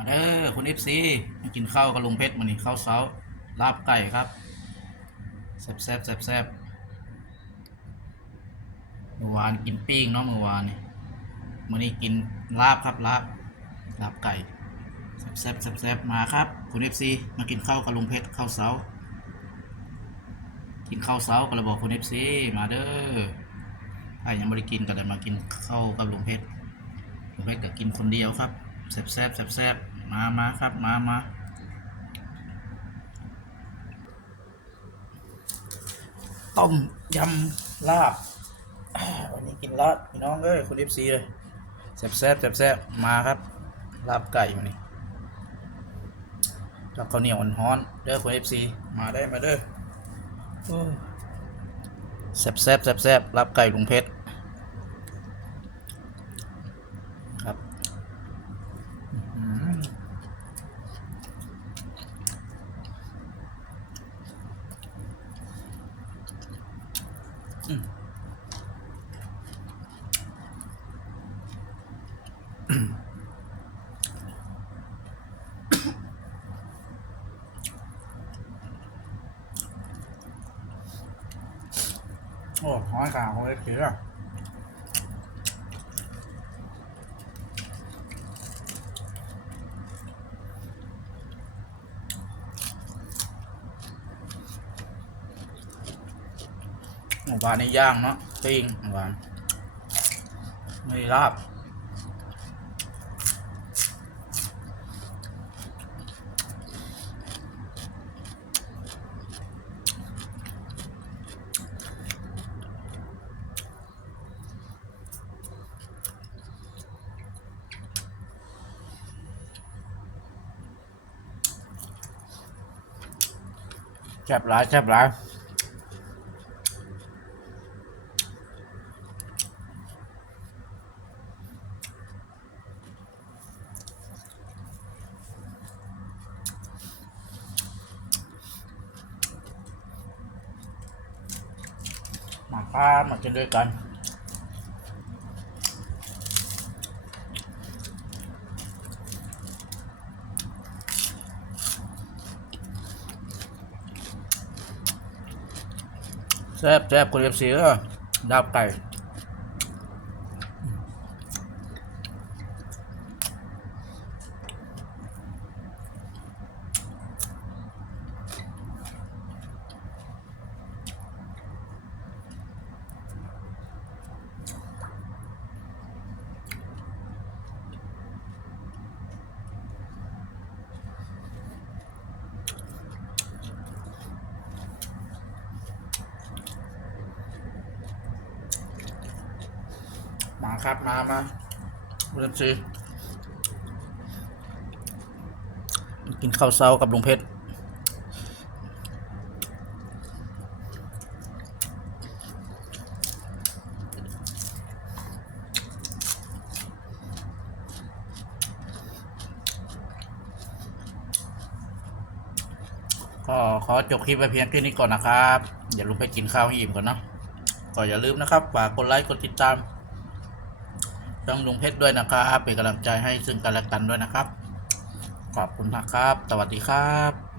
มาเด้อคุณเอฟซีมากินข้าวกับลุงเพชรมานี่ข้าวเช้าลาบไก่ครับแซ่บแซ่บแซ่บแซ่บเมื่อวานกินปิ้งเนาะเมื่อวานนี่มื่อนี้กินลาบครับลาบลาบไก่แซ่บแซ่บแซ่บแซ่บมาครับ คุณเอฟซีมากินข้าวกับลุงเพชรข้าวเช้า กินข้าวเช้าก็เลยบอกคุณเอฟซีมาเด้อถ้ายังไม่ได้กินก็เลยมากินข้าวกับลุงเพชรลุงเพชรก็กินคนเดียวครับ แซ่บแซ่บแซ่บแซ่บมามาครับมามาต้มยำลาบวันนี้กินลาบพี่น้องเอ้ยคุณเอฟซีเลยแซ่บแซ่บแซ่บแซ่บมาครับ ลาบไก่มานี่แล้วข้าวเหนียวร้อนๆเด้อคุณเอฟซีมาได้มาเด้อแซ่บแซ่บแซ่บแซ่บรับไก่ลุงเพชรครับอื้อหือ อืมโอ้ห้อยขาของเล็กเสือ หมูบานนี่ย่างเนาะปิ้งหมูบานไม่ลาบแซ่บหลายแซ่บหลาย มามากินด้วยกัน แซ่บแซ่บคุณเอฟซีเออดาบไก่ มาครับมามาคุณเอฟซีกินข้าวเช้ากับลุงเพชรก็ขอจบคลิปไปเพียงแค่นี้ก่อนนะครับเดี๋ยวลุงเพชรกินข้าวให้อิ่มก่อนเนาะก็อย่าลืมนะครับ ฝากกดไลค์ กดติดตาม ช่องลุงเพชรด้วยนะครับเป็นกำลังใจให้ซึ่งกันและกันด้วยนะครับ ขอบคุณนะครับ สวัสดีครับ